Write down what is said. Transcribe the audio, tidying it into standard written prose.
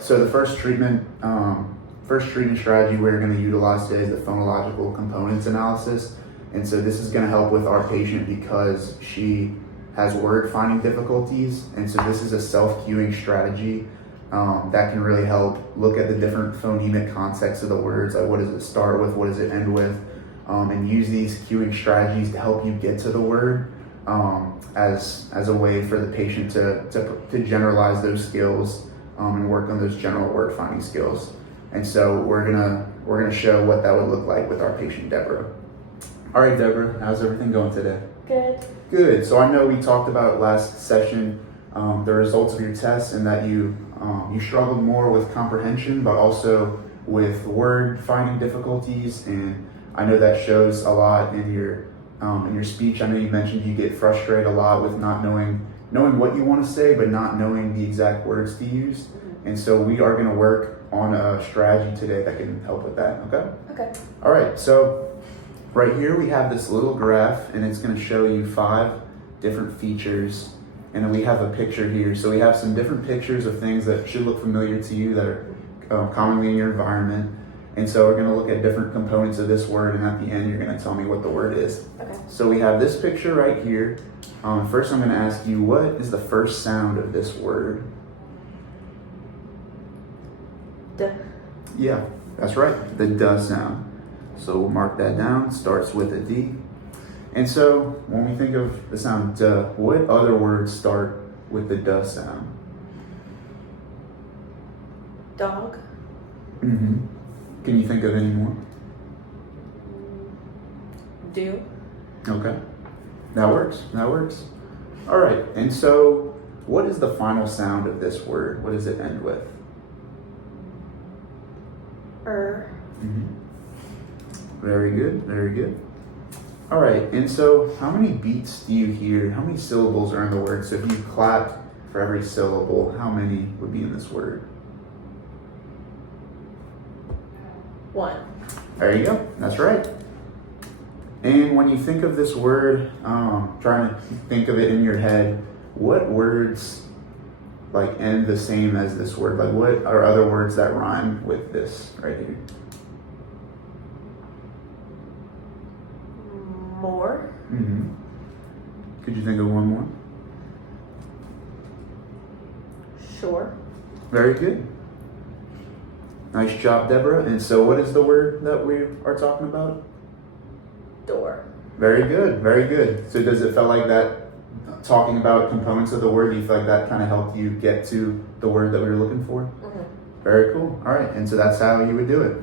So the first treatment strategy we're going to utilize today is the phonological components analysis. And so this is going to help with our patient because she has word finding difficulties. And so this is a self-cueing strategy that can really help look at the different phonemic contexts of the words. Like, what does it start with? What does it end with? And use these cueing strategies to help you get to the word as a way for the patient to generalize those skills and work on those general word finding skills. And so we're gonna show what that would look like with our patient Deborah. All right, Deborah, how's everything going today? Good. Good. So I know we talked about last session the results of your test and that you struggled more with comprehension, but also with word finding difficulties. And I know that shows a lot in your speech. I know you mentioned you get frustrated a lot with not knowing what you want to say, but not knowing the exact words to use. Mm-hmm. And so we are going to work on a strategy today that can help with that. Okay? Okay. All right. So right here we have this little graph, and it's going to show you 5 different features. And then we have a picture here. So we have some different pictures of things that should look familiar to you that are commonly in your environment. And so we're going to look at different components of this word, and at the end you're going to tell me what the word is. Okay. So we have this picture right here. First I'm going to ask you, what is the first sound of this word? Duh. Yeah, that's right, the duh sound. So we'll mark that down, starts with a D. And so when we think of the sound duh, what other words start with the duh sound? Dog. Mm-hmm. Can you think of any more? Do. Okay, that works. All right, and so what is the final sound of this word? What does it end with? Mm-hmm. Very good. All right, and so how many beats do you hear? How many syllables are in the word? So if you clap for every syllable, how many would be in this word? 1. There you go, that's right. And when you think of this word, trying to think of it in your head, what words like end the same as this word? Like, what are other words that rhyme with this right here? More. Mm-hmm. Could you think of one more? Sure. Very good. Nice job, Deborah. And so what is the word that we are talking about? Door. Very good. So does it feel like that, talking about components of the word, do you feel like that kind of helped you get to the word that we were looking for? Mm-hmm. Very cool. All right. And so that's how you would do it.